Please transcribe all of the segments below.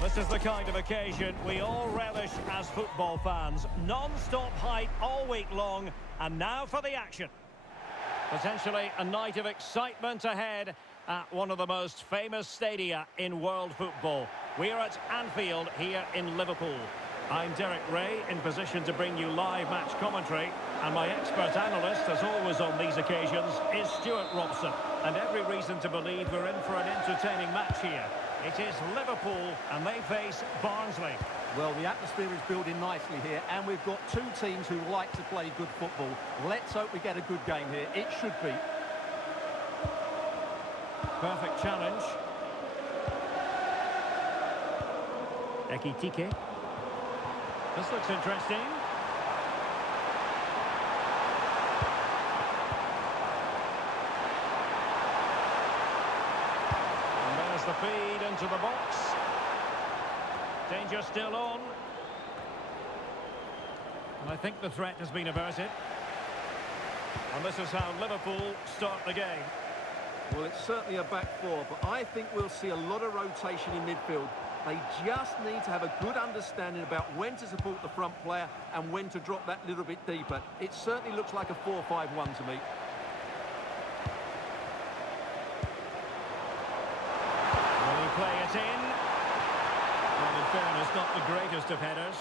This is the kind of occasion we all relish as football fans. Non-stop hype all week long, and now for the action. Potentially a night of excitement ahead at one of the most famous stadia in world football. We are at Anfield here in Liverpool. I'm Derek Ray, in position to bring you live match commentary, and my expert analyst, as always on these occasions, is Stuart Robson. And every reason to believe we're in for an entertaining match here. It is Liverpool, and they face Barnsley. Well, the atmosphere is building nicely here, and we've got two teams who like to play good football. Let's hope we get a good game here. It should be. Perfect challenge. Ekitike. This looks interesting. And there's the feed into the box. Danger still on. And I think the threat has been averted. And this is how Liverpool start the game. Well, it's certainly a back four, but I think we'll see a lot of rotation in midfield. They just need to have a good understanding about when to support the front player and when to drop that little bit deeper. It certainly looks like a 4-5-1 to me. Will he play it in? Well, in fairness, not the greatest of headers.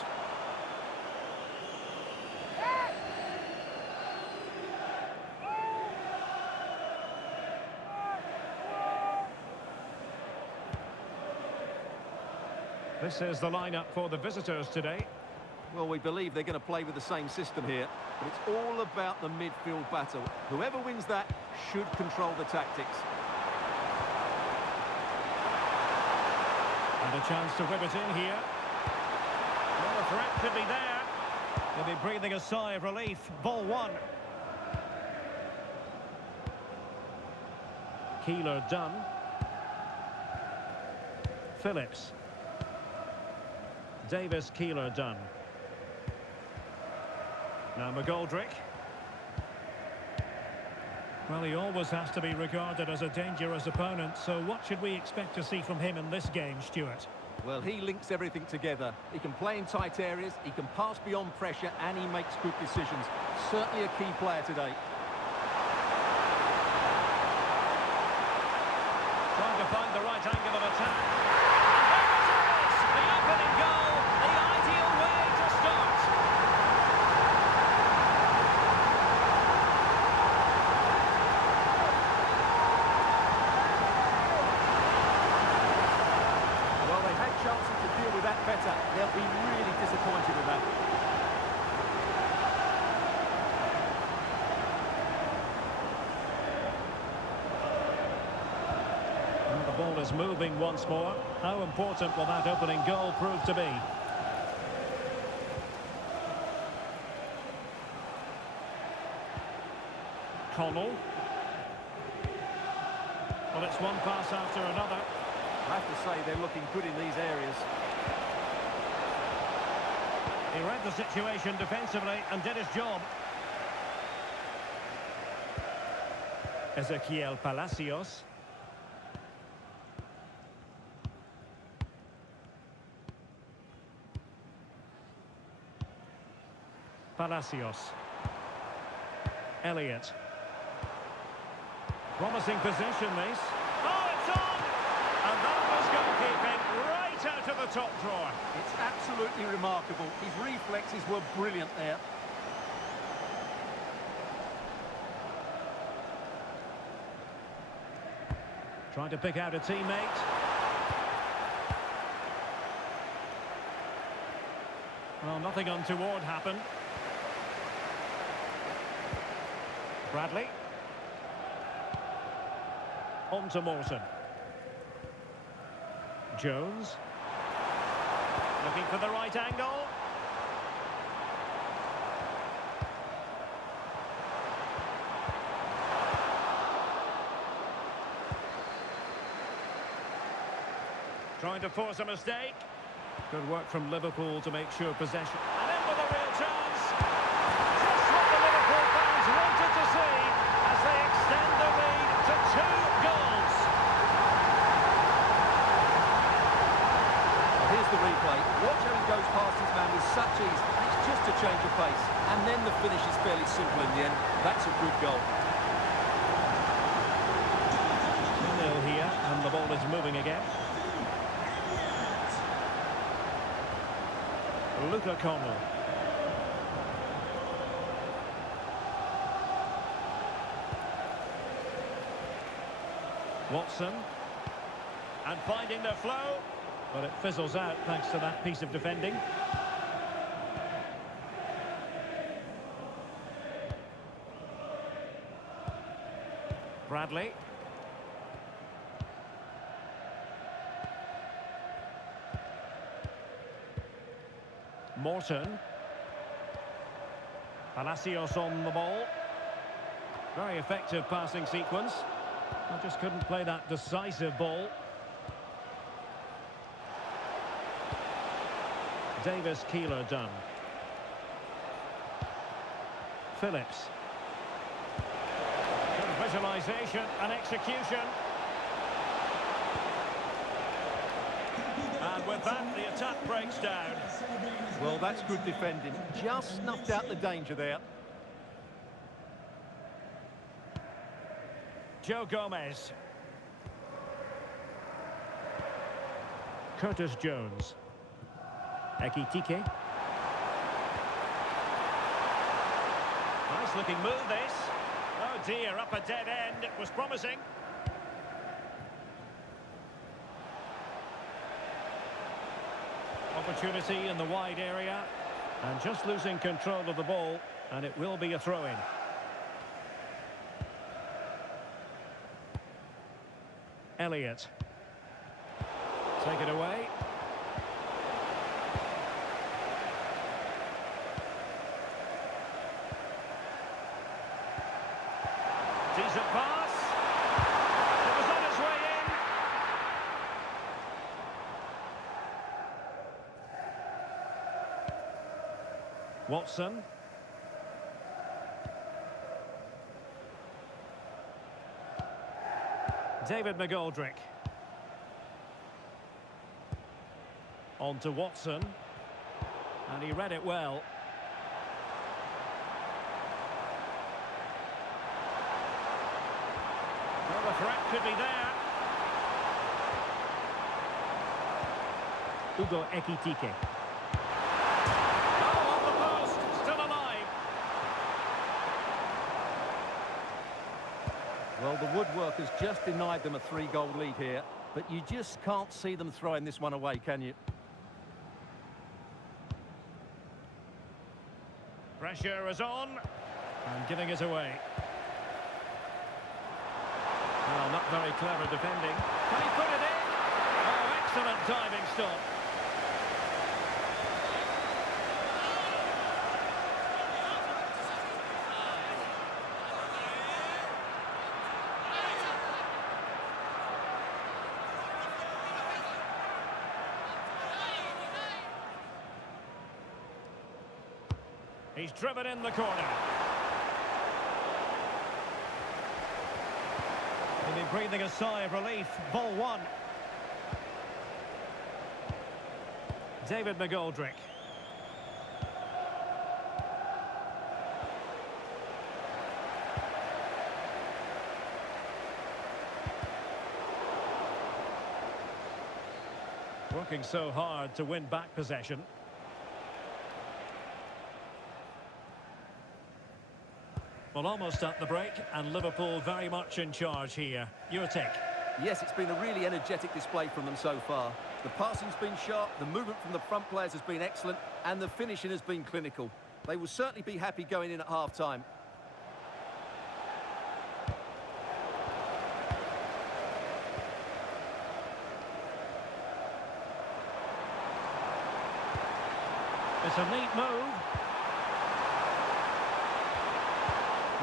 This is the lineup for the visitors today. Well, we believe they're going to play with the same system here, but it's all about the midfield battle. Whoever wins that should control the tactics. And a chance to whip it in here. Well, the threat could be there. They'll be breathing a sigh of relief. Ball one. Keeler done. Phillips. Davis, Keeler done. Now McGoldrick. Well, he always has to be regarded as a dangerous opponent, so what should we expect to see from him in this game, Stuart? Well, he links everything together. He can play in tight areas, he can pass beyond pressure, and he makes good decisions. Certainly a key player today. Trying to find the right angle of attack. The opening goal, the ideal way to start. Well, they had chances to deal with that better. They'll be really disappointed with that. And the ball is moving once more. How important will that opening goal prove to be? Connell. Well, it's one pass after another. I have to say they're looking good in these areas. He read the situation defensively and did his job. Ezequiel Palacios. Palacios. Elliott. Promising position, this. Oh, it's on! And that was goalkeeping right out of the top drawer. It's absolutely remarkable. His reflexes were brilliant there. Trying to pick out a teammate. Well, nothing untoward happened. Bradley. On to Morton. Jones. Looking for the right angle. Trying to force a mistake. Good work from Liverpool to make sure possession. And in with a real chance. Just what the Liverpool fans wanted to see as they extend the lead to 2 goals. the replay. Watch how he goes past his man with such ease. It's just a change of pace. And then the finish is fairly simple in the end. That's a good goal. 2-0 here, and the ball is moving again. Luca Connell. Watson. And finding the flow. But it fizzles out thanks to that piece of defending. Bradley. Morton. Palacios on the ball. Very effective passing sequence. I just couldn't play that decisive ball. Davis Keeler done. Phillips. Good visualisation and execution. And with that, the attack breaks down. Well, that's good defending. Just snuffed out the danger there. Joe Gomez. Curtis Jones. Ekitike. Nice looking move this. Oh dear, up a dead end. It was promising. Opportunity in the wide area. And just losing control of the ball. And it will be a throw-in. Elliott. Take it away. Decent pass. It was on its way in. Watson. David McGoldrick. On to Watson. And he read it well. Well, the threat could be there. Ugo Ekitike. Oh, on the post. Still alive. Well, the woodwork has just denied them a 3-goal lead here, but you just can't see them throwing this one away, can you? Pressure is on. And giving it away. Well, not very clever defending. Can he put it in? Oh, excellent diving stop. He's driven in the corner. He'll be breathing a sigh of relief. Ball one. David McGoldrick. Working so hard to win back possession. Well, almost at the break, and Liverpool very much in charge here. Your take? Yes, it's been a really energetic display from them so far. The passing's been sharp, the movement from the front players has been excellent, and the finishing has been clinical. They will certainly be happy going in at half-time. It's a neat move.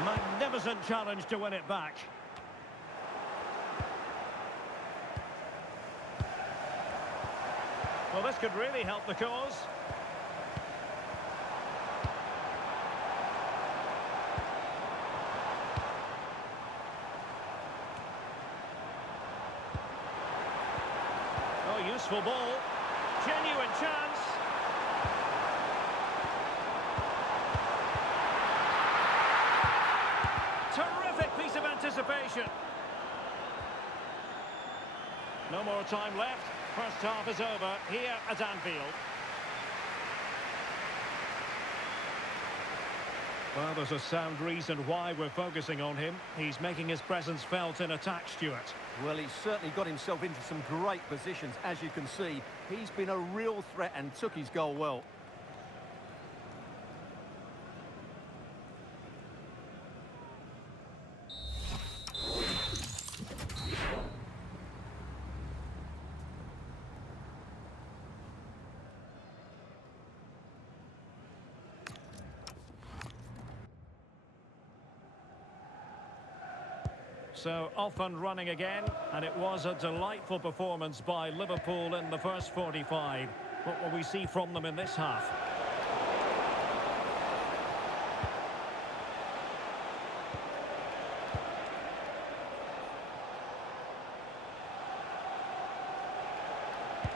Magnificent challenge to win it back. Well, this could really help the cause. Oh, useful ball. genuine chance. Terrific piece of anticipation. No more time left. First half is over here at Anfield. Well, there's a sound reason why we're focusing on him. He's making his presence felt in attack, Stuart. Well, he's certainly got himself into some great positions, as you can see. He's been a real threat and took his goal well. So off and running again, and it was a delightful performance by Liverpool in the first 45. What will we see from them in this half?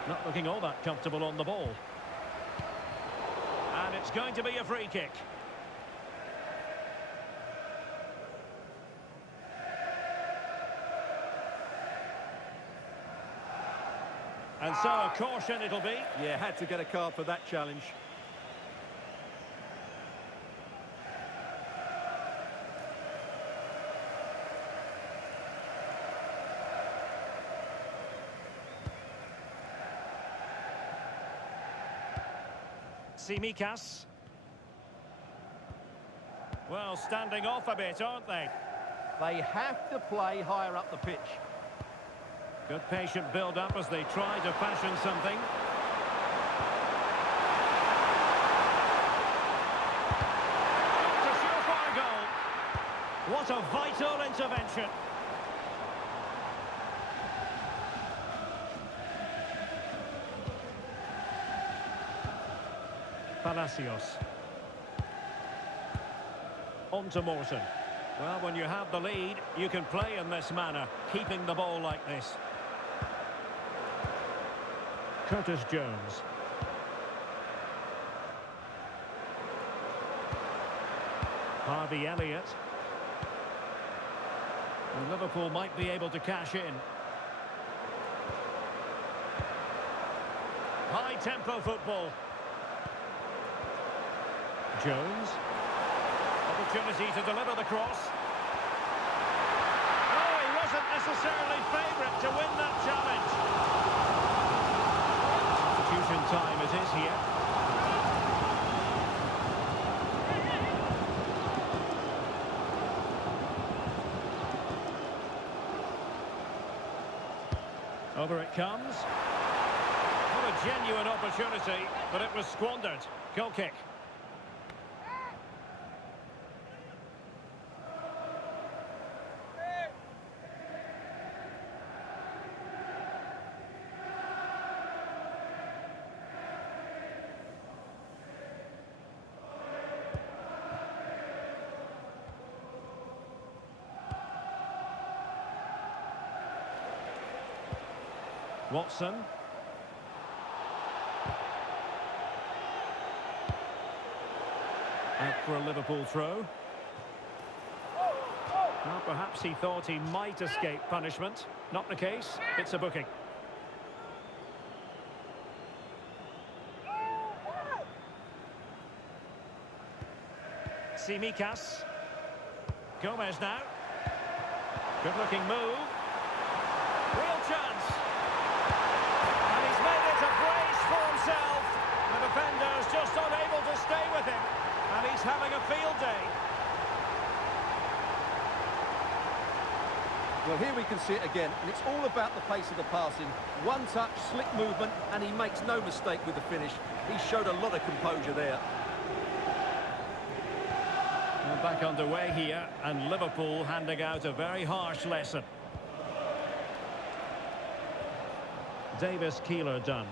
Not looking all that comfortable on the ball. And it's going to be a free kick. And so a caution it'll be. Yeah, had to get a card for that challenge. Tsimikas. Well, standing off a bit, aren't they? They have to play higher up the pitch. Good patient build-up as they try to fashion something. It's a surefire goal. What a vital intervention. Palacios. On to Morton. Well, when you have the lead, you can play in this manner, keeping the ball like this. Curtis Jones. Harvey Elliott. And Liverpool might be able to cash in. High-tempo football. Jones. Opportunity to deliver the cross. Oh, he wasn't necessarily favourite to win that challenge. Substitution time it is here. Over it comes. What a genuine opportunity, but it was squandered. Goal kick. Watson. Out for a Liverpool throw. Well, perhaps he thought he might escape punishment. Not the case. It's a booking. Tsimikas. Gomez now. Good-looking move. Real chance. And he's made it a brace for himself. The defender's just unable to stay with him. And he's having a field day. Well, here we can see it again, and it's all about the pace of the passing. One touch, slick movement, and he makes no mistake with the finish. He showed a lot of composure there. Well, back underway here, and Liverpool handing out a very harsh lesson. Davis Keeler done.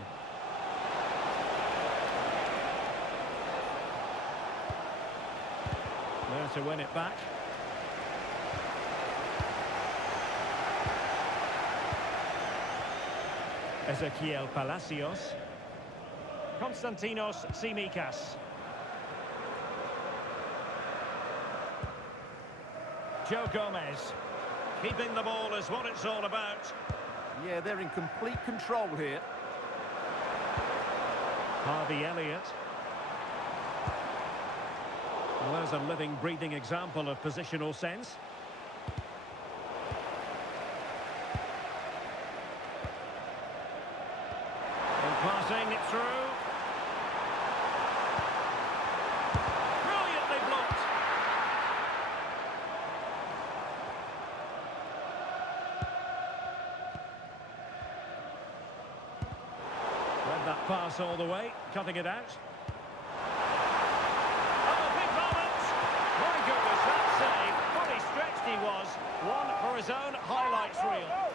There to win it back. Ezequiel Palacios. Konstantinos Tsimikas. Joe Gomez. Keeping the ball is what it's all about. Yeah, they're in complete control here. Harvey Elliott. Well, there's a living, breathing example of positional sense. And passing it through. Brilliantly blocked. Read that pass all the way, cutting it out. Fully stretched he was, one for his own highlights reel.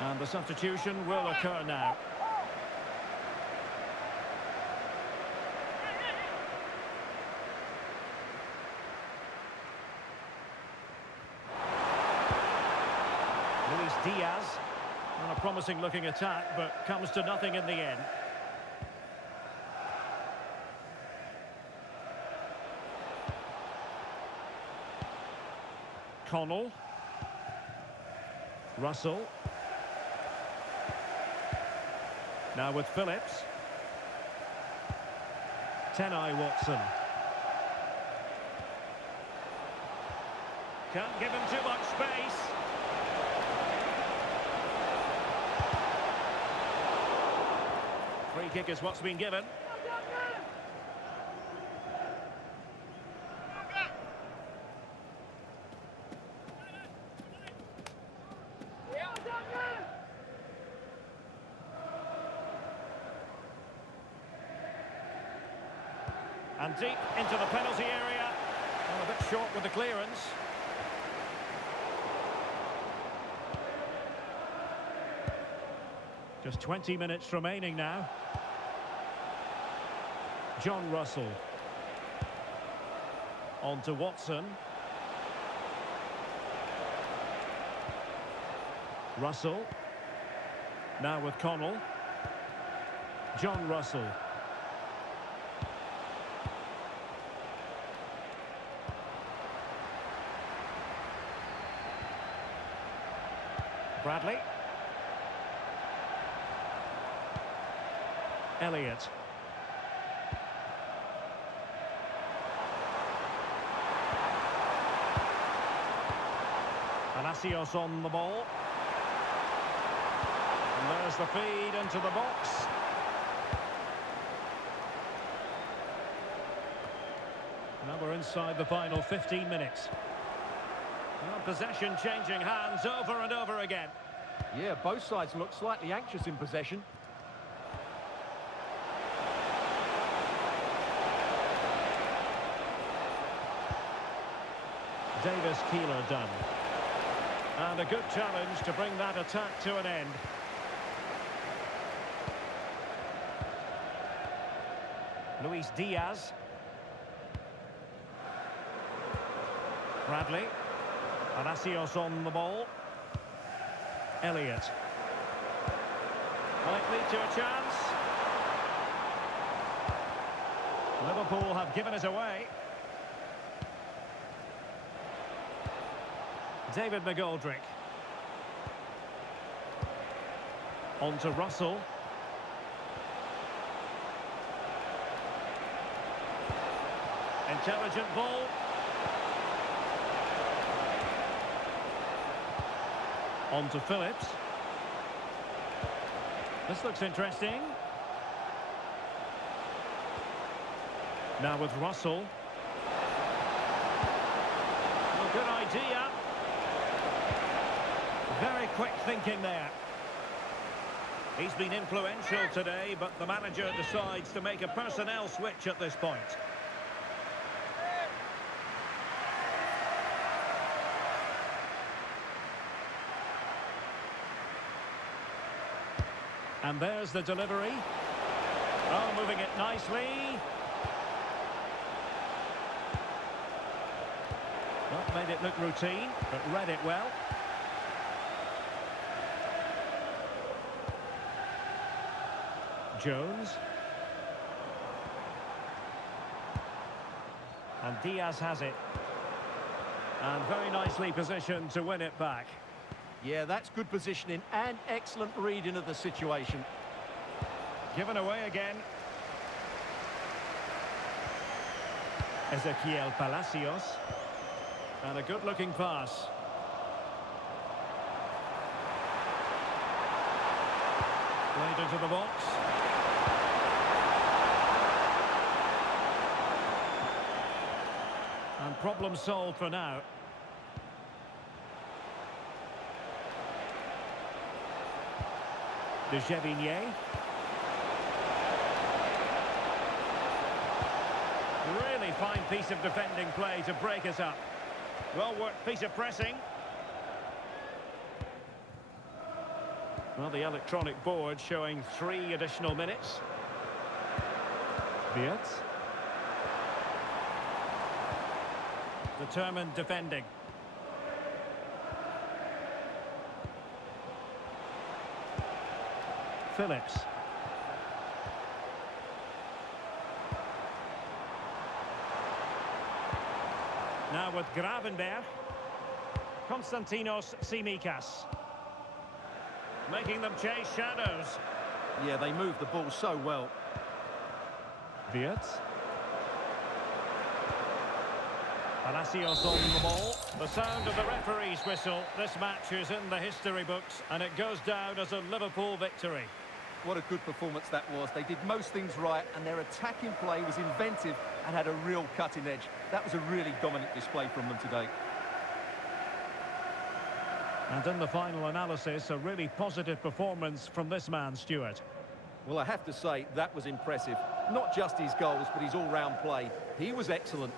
And the substitution will occur now. Luis Diaz on a promising looking attack, but comes to nothing in the end. Connell. Russell. Now with Phillips. Tenai Watson. Can't give him too much space. Free kick is what's been given. And deep into the penalty area. And a bit short with the clearance. Just 20 minutes remaining now. John Russell. On to Watson. Russell. Now with Connell. John Russell. Bradley. Elliott. Palacios on the ball. And there's the feed into the box. Now we're inside the final 15 minutes. Well, possession changing hands over and over again. Yeah, both sides look slightly anxious in possession. Davis Keeler done. And a good challenge to bring that attack to an end. Luis Diaz. Bradley. Palacios on the ball. Elliott. Might lead to a chance. Liverpool have given it away. David McGoldrick. On to Russell. Intelligent ball. On to Phillips. This looks interesting. Now with Russell. Well, good idea. Very quick thinking there. He's been influential today, but the manager decides to make a personnel switch at this point. And there's the delivery. Oh, moving it nicely. Not made it look routine, but read it well. Jones. And Diaz has it. And very nicely positioned to win it back. Yeah, that's good positioning and excellent reading of the situation. Given away again. Ezequiel Palacios. And a good-looking pass. Played into the box. And problem solved for now. De Gevigné. Really fine piece of defending play to break us up. Well worked piece of pressing. Well, the electronic board showing 3 additional minutes. Wirtz. Determined defending. Phillips. Now with Gravenberg. Konstantinos Tsimikas. Making them chase shadows. Yeah, they move the ball so well. Wirtz. Palacios on the ball. The sound of the referee's whistle. This match is in the history books, and it goes down as a Liverpool victory. What a good performance that was. They did most things right, and their attacking play was inventive and had a real cutting edge. That was a really dominant display from them today. And in the final analysis, a really positive performance from this man, Stuart. Well, I have to say, that was impressive. Not just his goals, but his all-round play. He was excellent.